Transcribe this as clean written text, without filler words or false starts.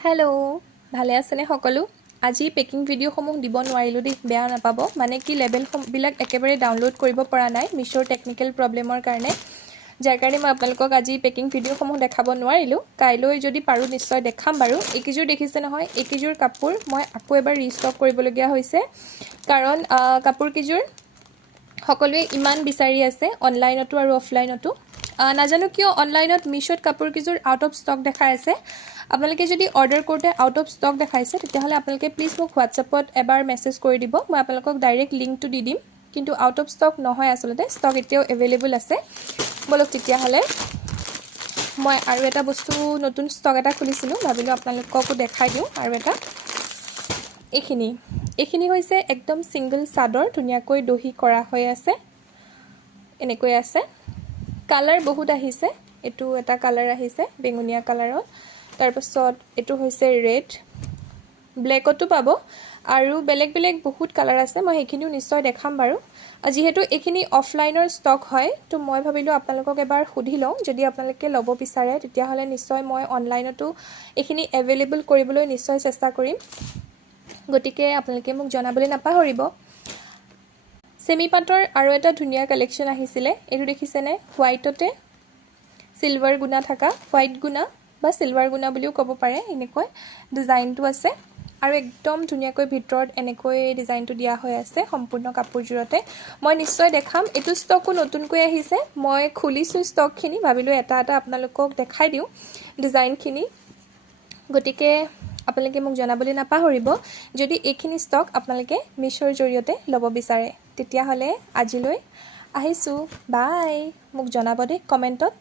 hello' ভালে আছেনে সকলো আজি পেকিং ভিডিঅ'সমূহ দিব নোৱাৰিলোঁ দেই বেয়া নাপাব মানে কি লেবেলবিলাক একেবাৰে ডাউনলোড কৰিব পৰা নাই মিছ'ৰ টেকনিকেল প্ৰব্লেমৰ কাৰণে যাৰ কাৰণে মই আপোনালোকক আজি পেকিং ভিডিঅ'সমূহ দেখাব নোৱাৰিলোঁ কাইলৈ যদি পাৰোঁ নিশ্চয় দেখাম বাৰু এইকেইযোৰ দেখিছে নহয় এইকেইযোৰ কাপোৰ মই আকৌ এবাৰ ৰিষ্টক কৰিবলগীয়া হৈছে কাৰণ কাপোৰকেইযোৰ সকলোৱে ইমান বিচাৰি আছে অনলাইনতো আৰু অফলাইনতো নাজানো কিয় অনলাইনত মিছ'ত কাপোৰকেইযোৰ আউট অফ ষ্টক দেখাই আছে আপোনালোকে যদি অৰ্ডাৰ কৰোঁতে আউট অফ ষ্টক দেখাইছে তেতিয়াহ'লে আপোনালোকে প্লিজ মোক হোৱাটছএপত এবাৰ মেছেজ কৰি দিব মই আপোনালোকক ডাইৰেক্ট লিংকটো দি দিম কিন্তু আউট অফ ষ্টক নহয় আচলতে ষ্টক এতিয়াও এভেইলেবল আছে বলক তেতিয়াহ'লে মই আৰু এটা বস্তু নতুন ষ্টক এটা খুলিছিলোঁ ভাবিলোঁ আপোনালোককো দেখাই দিওঁ আৰু এটা এইখিনি হৈছে একদম ছিংগল চাদৰ ধুনীয়াকৈ দহি কৰা হৈ আছে এনেকৈ আছে কালাৰ বহুত আহিছে এইটো এটা কালাৰ আহিছে বেঙুনীয়া কালাৰত তাৰপিছত এইটো হৈছে ৰেড ব্লেকতো পাব আৰু বেলেগ বেলেগ বহুত কালাৰ আছে মই সেইখিনিও নিশ্চয় দেখাম বাৰু যিহেতু এইখিনি অফলাইনৰ ষ্টক হয় তো মই ভাবিলোঁ আপোনালোকক এবাৰ সুধি লওঁ যদি আপোনালোকে ল'ব বিচাৰে তেতিয়াহ'লে নিশ্চয় মই অনলাইনতো এইখিনি এভেইলেবল কৰিবলৈ নিশ্চয় চেষ্টা কৰিম গতিকে আপোনালোকে মোক জনাবলৈ নাপাহৰিব সেমি পাটৰ আৰু এটা ধুনীয়া কালেকশ্যন আহিছিলে এইটো দেখিছেনে হোৱাইটতে সিলভাৰ গুণা থকা হোৱাইট গুণা বা সিলভাৰ গুণা বুলিও ক'ব পাৰে এনেকৈ ডিজাইনটো আছে আৰু একদম ধুনীয়াকৈ ভিতৰত এনেকৈ ডিজাইনটো দিয়া হৈ আছে সম্পূৰ্ণ কাপোৰজোৰতে মই নিশ্চয় দেখাম এইটো ষ্টকো নতুনকৈ আহিছে মই খুলিছোঁ ষ্টকখিনি ভাবিলোঁ এটা এটা আপোনালোকক দেখাই দিওঁ ডিজাইনখিনি গতিকে আপোনালোকে মোক জনাবলৈ নাপাহৰিব যদি এইখিনি ষ্টক আপোনালোকে মিছ'ৰ জৰিয়তে ল'ব বিচাৰে তেতিয়াহ'লে আজিলৈ আহিছোঁ বাই মোক জনাব দেই কমেণ্টত